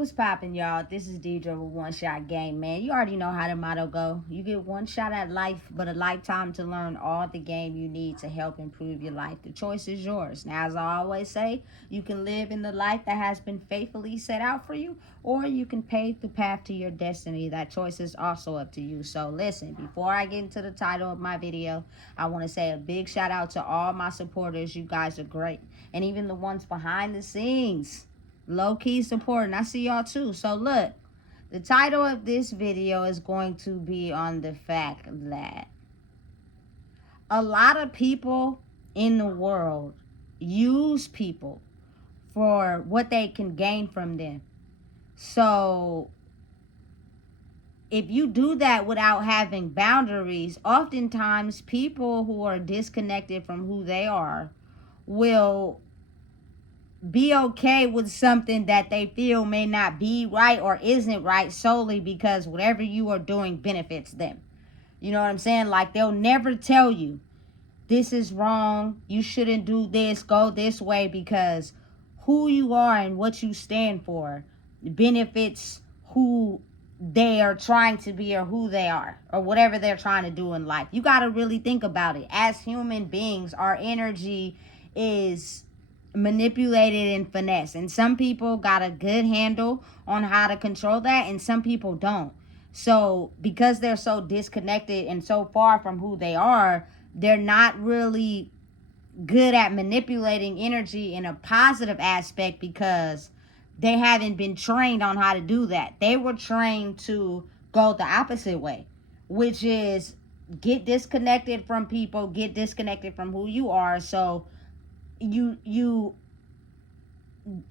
What's poppin', y'all? This is Deidre with One Shot Game, man. You already know how the motto go. You get one shot at life, but a lifetime to learn all the game you need to help improve your life. The choice is yours. Now, as I always say, you can live in the life that has been faithfully set out for you, or you can pave the path to your destiny. That choice is also up to you. So listen, before I get into the title of my video, I want to say a big shout out to all my supporters. You guys are great. And even the ones behind the scenes. Low-key supporting. I see y'all too. So look, the title of this video is going to be on the fact that a lot of people in the world use people for what they can gain from them. So if you do that without having boundaries, oftentimes people who are disconnected from who they are will be okay with something that they feel may not be right or isn't right solely because whatever you are doing benefits them. You know what I'm saying? Like, they'll never tell you this is wrong, you shouldn't do this, go this way, because who you are and what you stand for benefits who they are trying to be or who they are or whatever they're trying to do in life. You got to really think about it. As human beings, our energy is manipulated and finesse, and some people got a good handle on how to control that and some people don't. So because they're so disconnected and so far from who they are, they're not really good at manipulating energy in a positive aspect because they haven't been trained on how to do that. They were trained to go the opposite way, which is get disconnected from people, get disconnected from who you are. So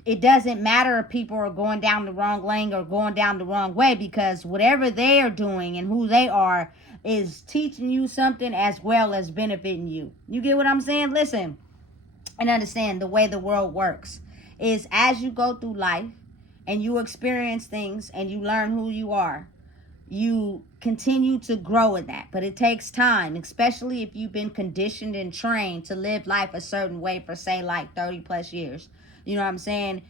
it doesn't matter if people are going down the wrong lane or going down the wrong way, because whatever they are doing and who they are is teaching you something as well as benefiting you. You get what I'm saying? Listen and understand the way the world works is as you go through life and you experience things and you learn who you are, you continue to grow in that. But it takes time, especially if you've been conditioned and trained to live life a certain way for, say, like 30 plus years. You know what I'm saying?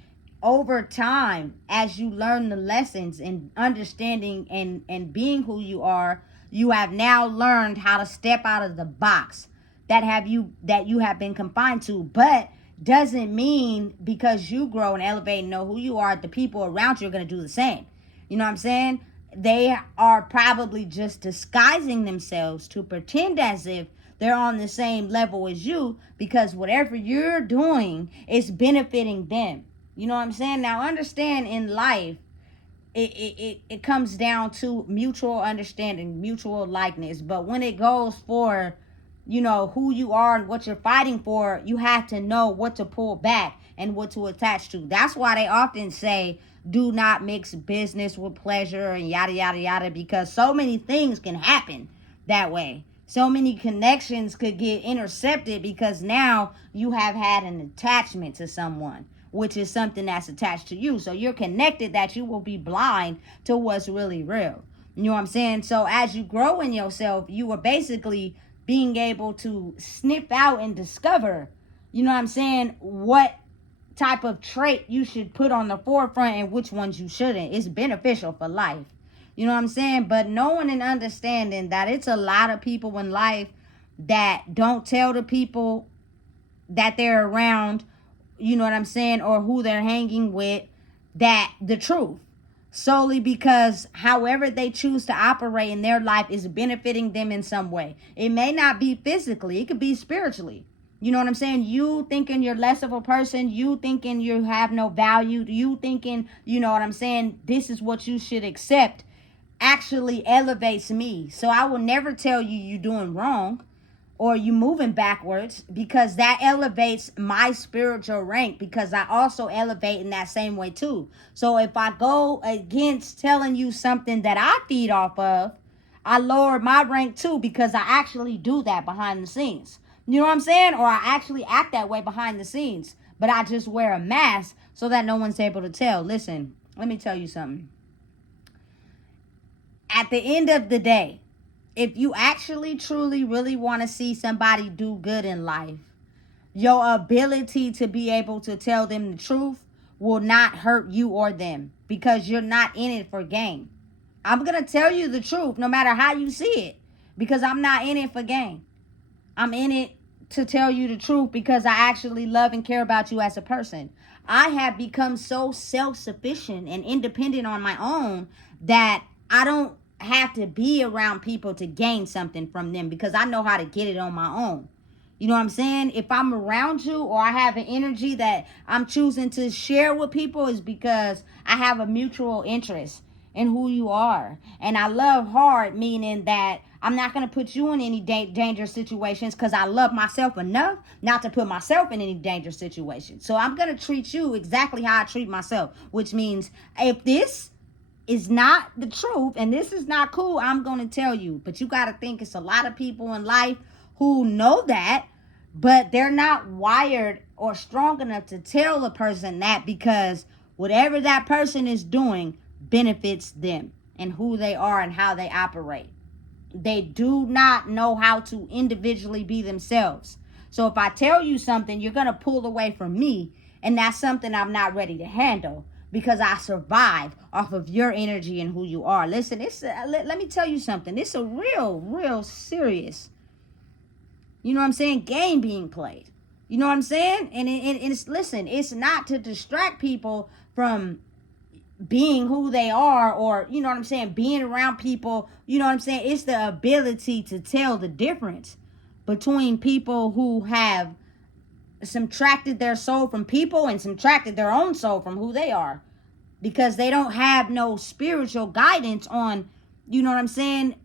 Over time, as you learn the lessons and understanding and being who you are, you have now learned how to step out of the box that you have been confined to. But doesn't mean because you grow and elevate and know who you are, the people around you are going to do the same. You know what I'm saying? They are probably just disguising themselves to pretend as if they're on the same level as you, because whatever you're doing is benefiting them. You know what I'm saying? Now, understand in life, it comes down to mutual understanding, mutual likeness. But when it goes for, you know, who you are and what you're fighting for, you have to know what to pull back and what to attach to. That's why they often say, do not mix business with pleasure and yada, yada, yada, because so many things can happen that way. So many connections could get intercepted because now you have had an attachment to someone, which is something that's attached to you. So you're connected that you will be blind to what's really real. You know what I'm saying? So as you grow in yourself, you are basically being able to sniff out and discover, you know what I'm saying, what type of trait you should put on the forefront and which ones you shouldn't. It's beneficial for life. You know what I'm saying? But knowing and understanding that it's a lot of people in life that don't tell the people that they're around, you know what I'm saying, or who they're hanging with, that the truth. Solely because however they choose to operate in their life is benefiting them in some way. It may not be physically, it could be spiritually. You know what I'm saying? You thinking you're less of a person, you thinking you have no value, you thinking, you know what I'm saying, this is what you should accept, actually elevates me. So I will never tell you you're doing wrong or you moving backwards, because that elevates my spiritual rank, because I also elevate in that same way too. So if I go against telling you something that I feed off of, I lower my rank too, because I actually do that behind the scenes. You know what I'm saying? Or I actually act that way behind the scenes, but I just wear a mask so that no one's able to tell. Listen, let me tell you something. At the end of the day, if you actually truly really want to see somebody do good in life, your ability to be able to tell them the truth will not hurt you or them because you're not in it for gain. I'm going to tell you the truth no matter how you see it, because I'm not in it for gain. I'm in it to tell you the truth because I actually love and care about you as a person. I have become so self-sufficient and independent on my own that I don't have to be around people to gain something from them because I know how to get it on my own. You know what I'm saying? If I'm around you or I have an energy that I'm choosing to share with people, is because I have a mutual interest in who you are. And I love hard, meaning that I'm not going to put you in any dangerous situations because I love myself enough not to put myself in any dangerous situations. So I'm going to treat you exactly how I treat myself, which means if this is not the truth and this is not cool, I'm going to tell you. But you got to think it's a lot of people in life who know that, but they're not wired or strong enough to tell the person that, because whatever that person is doing benefits them and who they are and how they operate. They do not know how to individually be themselves. So if I tell you something, you're going to pull away from me, and that's something I'm not ready to handle because I survive off of your energy and who you are. Listen, let me tell you something. It's a real serious, you know what I'm saying, game being played. You know what I'm saying? And it's, listen, it's not to distract people from being who they are, or, you know what I'm saying, being around people. You know what I'm saying? It's the ability to tell the difference between people who have subtracted their soul from people and subtracted their own soul from who they are, because they don't have no spiritual guidance on, you know what I'm saying,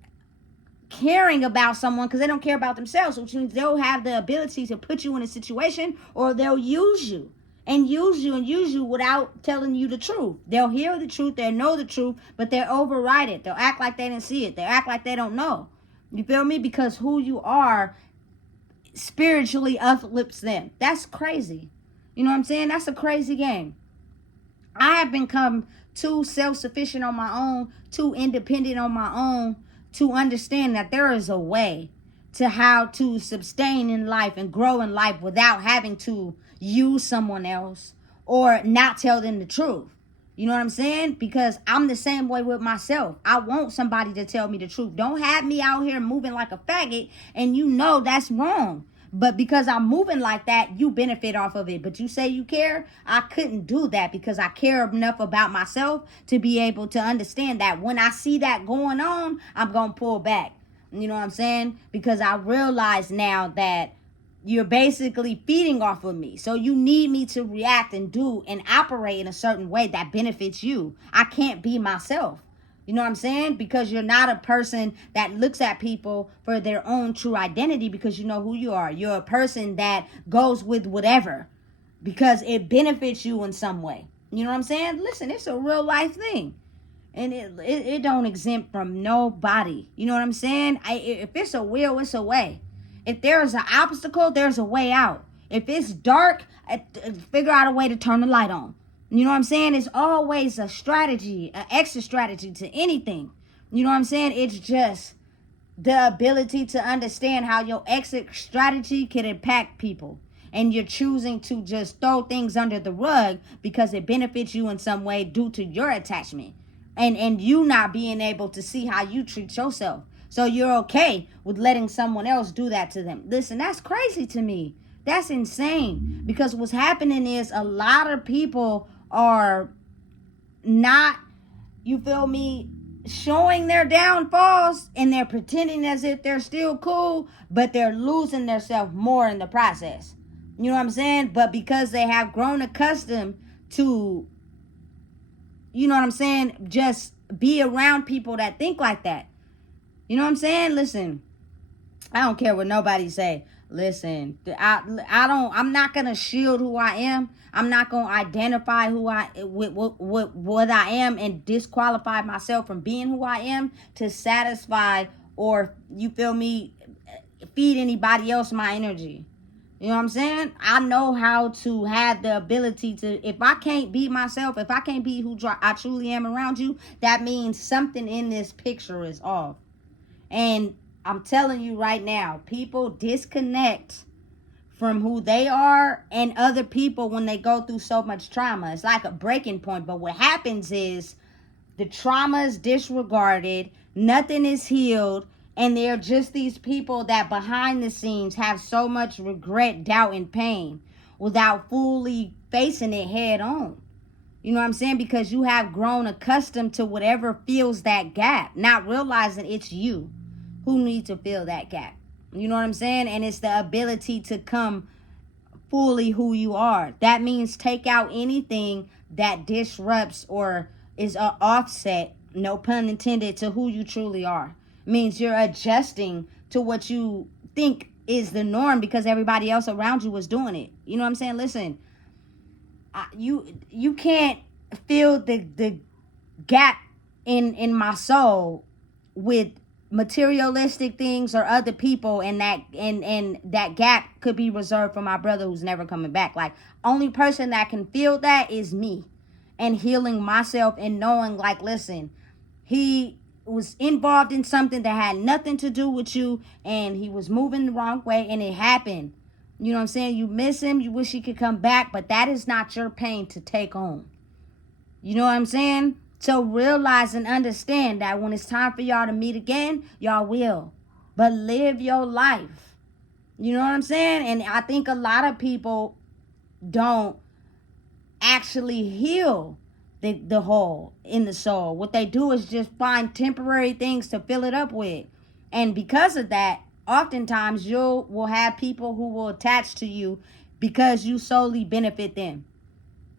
caring about someone, because they don't care about themselves, which means they'll have the ability to put you in a situation, or they'll use you and use you without telling you the truth. They'll hear the truth, they'll know the truth, but they'll override it. They'll act like they didn't see it. They'll act like they don't know. You feel me? Because who you are spiritually uplifts them. That's crazy. You know what I'm saying? That's a crazy game. I have become too self-sufficient on my own, too independent on my own, to understand that there is a way to how to sustain in life and grow in life without having to use someone else or not tell them the truth. You know what I'm saying? Because I'm the same way with myself. I want somebody to tell me the truth. Don't have me out here moving like a faggot and you know that's wrong. But because I'm moving like that, you benefit off of it. But you say you care? I couldn't do that because I care enough about myself to be able to understand that when I see that going on, I'm going to pull back. You know what I'm saying? Because I realize now that you're basically feeding off of me. So you need me to react and do and operate in a certain way that benefits you. I can't be myself. You know what I'm saying? Because you're not a person that looks at people for their own true identity because you know who you are. You're a person that goes with whatever because it benefits you in some way. You know what I'm saying? Listen, it's a real life thing. And it don't exempt from nobody. You know what I'm saying? If it's a will, it's a way. If there's an obstacle, there's a way out. If it's dark, figure out a way to turn the light on. You know what I'm saying? It's always a strategy, an extra strategy to anything. You know what I'm saying? It's just the ability to understand how your exit strategy can impact people. And you're choosing to just throw things under the rug because it benefits you in some way due to your attachment. And you not being able to see how you treat yourself. So you're okay with letting someone else do that to them. Listen, that's crazy to me. That's insane. Because what's happening is a lot of people are not, you feel me, showing their downfalls, and they're pretending as if they're still cool, but they're losing themselves more in the process. You know what I'm saying? But because they have grown accustomed to, you know what I'm saying, just be around people that think like that. You know what I'm saying? Listen, I don't care what nobody say. Listen, I'm not going to shield who I am. I'm not going to identify what I am and disqualify myself from being who I am to satisfy or, you feel me, feed anybody else my energy. You know what I'm saying? I know how to have the ability to, if I can't be myself, if I can't be who I truly am around you, that means something in this picture is off. And I'm telling you right now, people disconnect from who they are and other people when they go through so much trauma. It's like a breaking point. But what happens is the trauma is disregarded, nothing is healed, and they're just these people that behind the scenes have so much regret, doubt, and pain without fully facing it head on. You know what I'm saying? Because you have grown accustomed to whatever fills that gap, not realizing it's you who needs to fill that gap. You know what I'm saying? And it's the ability to come fully who you are. That means take out anything that disrupts or is an offset, no pun intended, to who you truly are. It means you're adjusting to what you think is the norm because everybody else around you was doing it. You know what I'm saying? Listen, you can't fill the gap in my soul with materialistic things or other people, and that gap could be reserved for my brother who's never coming back. Like, only person that can feel that is me, and healing myself and knowing, like, listen, he was involved in something that had nothing to do with you, and he was moving the wrong way, and it happened. You know what I'm saying? You miss him, you wish he could come back, but that is not your pain to take on. You know what I'm saying? So realize and understand that when it's time for y'all to meet again, y'all will. But live your life. You know what I'm saying? And I think a lot of people don't actually heal the hole in the soul. What they do is just find temporary things to fill it up with. And because of that, oftentimes you will have people who will attach to you because you solely benefit them.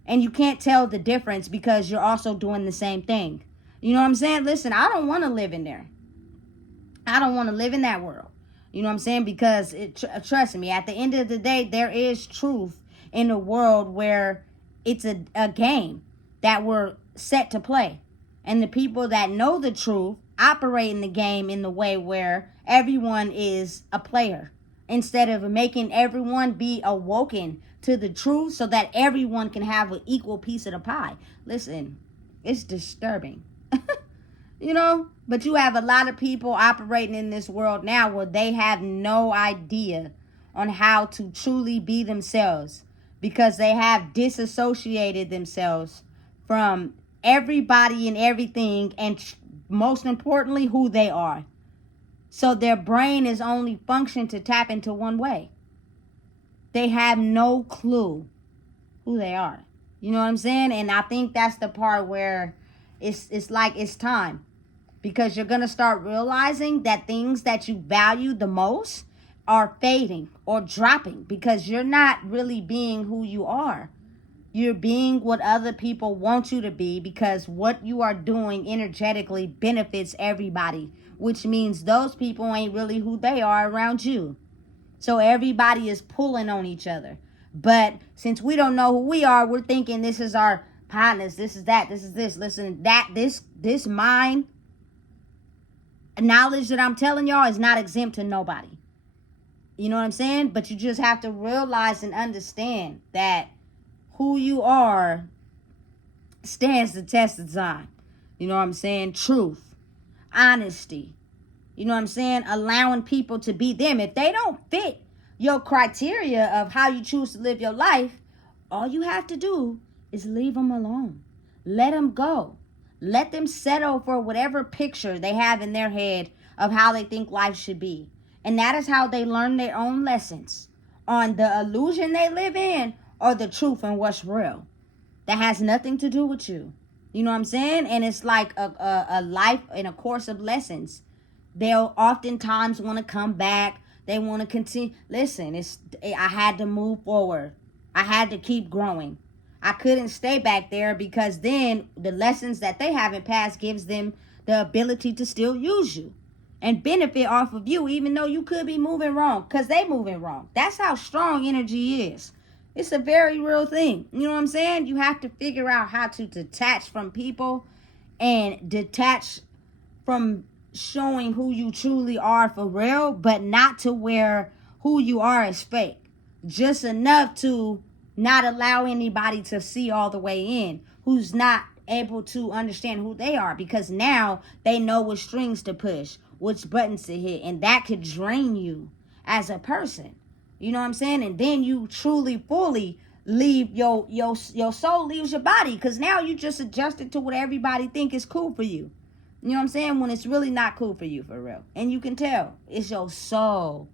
And you can't tell the difference because you're also doing the same thing. You know what I'm saying? Listen, I don't want to live in there. I don't want to live in that world. You know what I'm saying? Because, trust me, at the end of the day, there is truth in a world where it's a game that we're set to play. And the people that know the truth operate in the game in the way where everyone is a player, instead of making everyone be awoken to the truth so that everyone can have an equal piece of the pie. Listen, it's disturbing. You know, but you have a lot of people operating in this world now where they have no idea on how to truly be themselves because they have disassociated themselves from everybody and everything, and most importantly, who they are. So their brain is only functioned to tap into one way. They have no clue who they are. You know what I'm saying? And I think that's the part where it's like it's time. Because you're going to start realizing that things that you value the most are fading or dropping because you're not really being who you are. You're being what other people want you to be because what you are doing energetically benefits everybody, which means those people ain't really who they are around you. So everybody is pulling on each other. But since we don't know who we are, we're thinking this is our partners, this is that, this is this, listen, that, this mind knowledge that I'm telling y'all is not exempt to nobody. You know what I'm saying? But you just have to realize and understand that who you are stands the test of time. You know what I'm saying? Truth, honesty. You know what I'm saying? Allowing people to be them. If they don't fit your criteria of how you choose to live your life, all you have to do is leave them alone. Let them go. Let them settle for whatever picture they have in their head of how they think life should be. And that is how they learn their own lessons on the illusion they live in or the truth and what's real. That has nothing to do with you. You know what I'm saying? And it's like a life in a course of lessons. They'll oftentimes want to come back. They want to continue. Listen, I had to move forward. I had to keep growing. I couldn't stay back there because then the lessons that they haven't passed gives them the ability to still use you and benefit off of you, even though you could be moving wrong because they moving wrong. That's how strong energy is. It's a very real thing. You know what I'm saying? You have to figure out how to detach from people and detach from showing who you truly are for real, but not to where who you are is fake. Just enough to not allow anybody to see all the way in who's not able to understand who they are, because now they know what strings to push, which buttons to hit, and that could drain you as a person. You know what I'm saying? And then you truly, fully leave your soul leaves your body, because now you just adjusted to what everybody think is cool for you. You know what I'm saying? When it's really not cool for you, for real. And you can tell. It's your soul.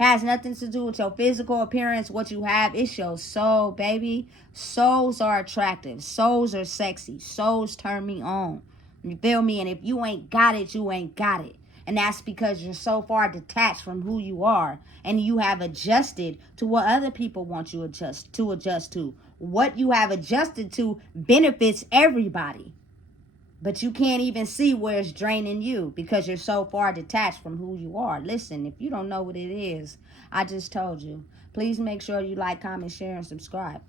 Has nothing to do with your physical appearance, what you have. It's your soul, baby. Souls are attractive. Souls are sexy. Souls turn me on. You feel me? And if you ain't got it, you ain't got it. And that's because you're so far detached from who you are. And you have adjusted to what other people want you adjust to. What you have adjusted to benefits everybody. But you can't even see where it's draining you because you're so far detached from who you are. Listen, if you don't know what it is, I just told you. Please make sure you like, comment, share, and subscribe.